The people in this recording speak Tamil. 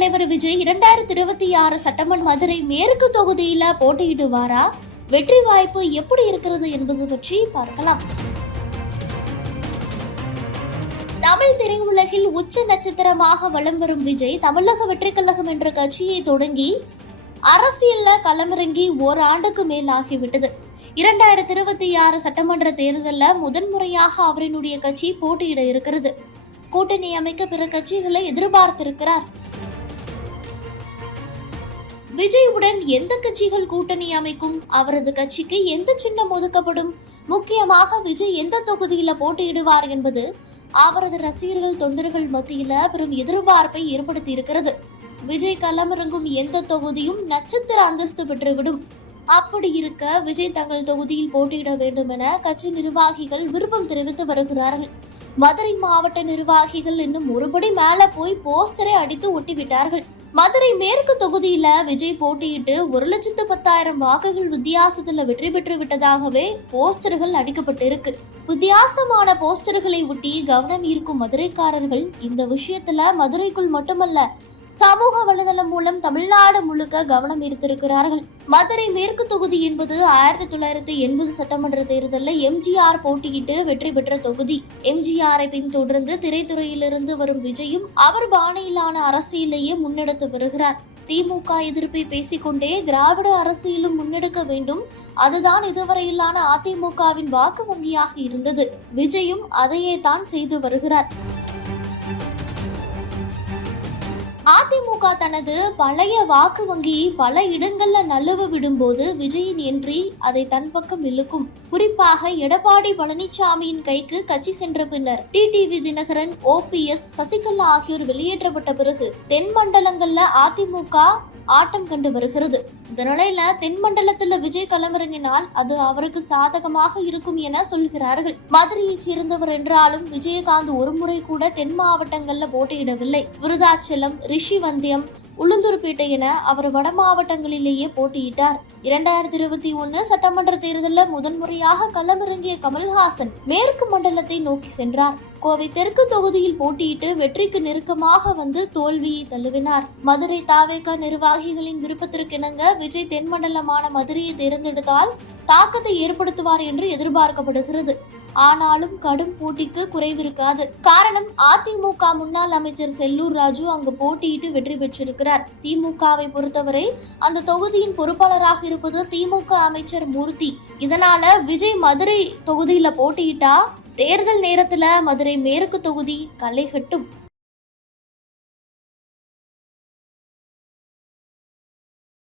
தலைவர் விஜய் இரண்டாயிரத்தி இருபத்தி ஆறு சட்டமன்ற மதுரை மேற்கு தொகுதியில போட்டியிடுவாரா? வெற்றி வாய்ப்பு எப்படி இருக்கிறது என்பது பற்றி பார்க்கலாம். தமிழ் திரையுலகில் உச்ச நட்சத்திரமாக வலம் வரும் விஜய் தமிழக வெற்றி கழகம் என்ற கட்சியை தொடங்கி அரசியல்ல களமிறங்கி ஓராண்டுக்கு மேல் ஆகிவிட்டது இரண்டாயிரத்தி இருபத்தி ஆறு சட்டமன்ற தேர்தலில் முதன்முறையாக அவரினுடைய கட்சி போட்டியிட இருக்கிறது. கூட்டணி அமைக்க பிற கட்சிகளை எதிர்பார்த்திருக்கிறார். விஜயுடன் எந்த கட்சிகள் கூட்டணி அமைக்கும்? அவரது கட்சிக்கு எந்த சின்னம் ஒதுக்கப்படும்? முக்கியமாக விஜய் எந்த தொகுதியில போட்டியிடுவார் என்பது அவரது ரசிகர்கள் தொண்டர்கள் மத்தியில பெரும் எதிர்பார்ப்பை ஏற்படுத்தி இருக்கிறது. விஜய் களமிறங்கும் எந்த தொகுதியும் நட்சத்திர அந்தஸ்து பெற்றுவிடும். அப்படி இருக்க விஜய் தங்கள் தொகுதியில் போட்டியிட வேண்டும் என கட்சி நிர்வாகிகள் விருப்பம் தெரிவித்து வருகிறார்கள். மதுரை மாவட்ட நிர்வாகிகள் இன்னும் ஒருபடி மேல போய் போஸ்டரை அடித்து ஒட்டிவிட்டார்கள். மதுரை மேற்கு தொகுதியில விஜய் போட்டியிட்டு ஒரு லட்சத்து பத்தாயிரம் வாக்குகள் வித்தியாசத்துல வெற்றி பெற்று விட்டதாகவே போஸ்டர்கள் அடிக்கப்பட்டு இருக்கு வித்தியாசமான போஸ்டர்களை ஒட்டி கவனம் ஈர்க்கும் மதுரைக்காரர்கள் இந்த விஷயத்துல மதுரைக்குள் மட்டுமல்ல சமூக வலைதளம் மூலம் தமிழ்நாடு முழுக்க கவனம் ஈர்த்திருக்கிறார்கள். மதுரை மேற்கு தொகுதி என்பது ஆயிரத்தி தொள்ளாயிரத்தி எண்பது சட்டமன்ற தேர்தலில் எம்ஜிஆர் போட்டியிட்டு வெற்றி பெற்ற தொகுதி. எம்ஜிஆரை பின்தொடர்ந்து திரைத்துறையிலிருந்து வரும் விஜயும் அவர் பாணியிலான அரசியலையே முன்னெடுத்து வருகிறார். திமுக எதிர்ப்பை பேசிக்கொண்டே திராவிட அரசியலும் முன்னெடுக்க வேண்டும். அதுதான் இதுவரையிலான அதிமுகவின் வாக்கு வங்கியாக இருந்தது. விஜயும் அதையே தான் செய்து வருகிறார். அதிமுக தனது பழைய வாக்கு வங்கி பல இடங்கள்ல நழுவ விடும்போது விஜயின் என்றி அதை தன் பக்கம் இழுக்கும். குறிப்பாக எடப்பாடி பழனிசாமியின் கைக்கு கட்சி சென்ற பின்னர் டிடிவி தினகரன் ஓபிஎஸ் சசிகலா ஆகியோர் வெளியேற்றப்பட்ட பிறகு தென் மண்டலங்கள்ல அதிமுக ஆட்டம் கண்டு வருகிறது. இந்த நிலையில தென்மண்டலத்துல விஜய் களமிறங்கினால் அது அவருக்கு சாதகமாக இருக்கும் என சொல்கிறார்கள். மதுரையைச் சேர்ந்தவர் என்றாலும் விஜயகாந்த் ஒருமுறை கூட தென் மாவட்டங்கள்ல போட்டியிடவில்லை. விருதாச்சலம் ரிஷிவந்தியம் உளுந்தூர்பேட்டை என அவர் வட மாவட்டங்களிலேயே போட்டியிட்டார். இரண்டாயிரத்தி இருபத்தி ஒன்னு சட்டமன்ற தேர்தலில் முதன்முறையாக களமிறங்கிய கமல்ஹாசன் மேற்கு மண்டலத்தை நோக்கி சென்றார். கோவை தெற்கு தொகுதியில் போட்டியிட்டு வெற்றிக்கு நெருக்கமாக வந்து தோல்வியை தழுவினார். மதுரை தாவேகா நிர்வாகிகளின் விருப்பத்திற்கிணங்க விஜய் தென்மண்டலமான மதுரையை தேர்ந்தெடுத்தால் தாக்கத்தை ஏற்படுத்துவார் என்று எதிர்பார்க்கப்படுகிறது. ஆனாலும் கடும் போட்டிக்கு குறைவிருக்காது. காரணம் அதிமுக முன்னாள் அமைச்சர் செல்லூர் ராஜு அங்கு போட்டியிட்டு வெற்றி பெற்றிருக்கிறார். திமுகவை பொறுத்தவரை அந்த தொகுதியின் பொறுப்பாளராக இருப்பது திமுக அமைச்சர் மூர்த்தி. இதனால விஜய் மதுரை தொகுதியில போட்டியிட்டா தேர்தல் நேரத்துல மதுரை மேற்கு தொகுதி கலைகட்டும்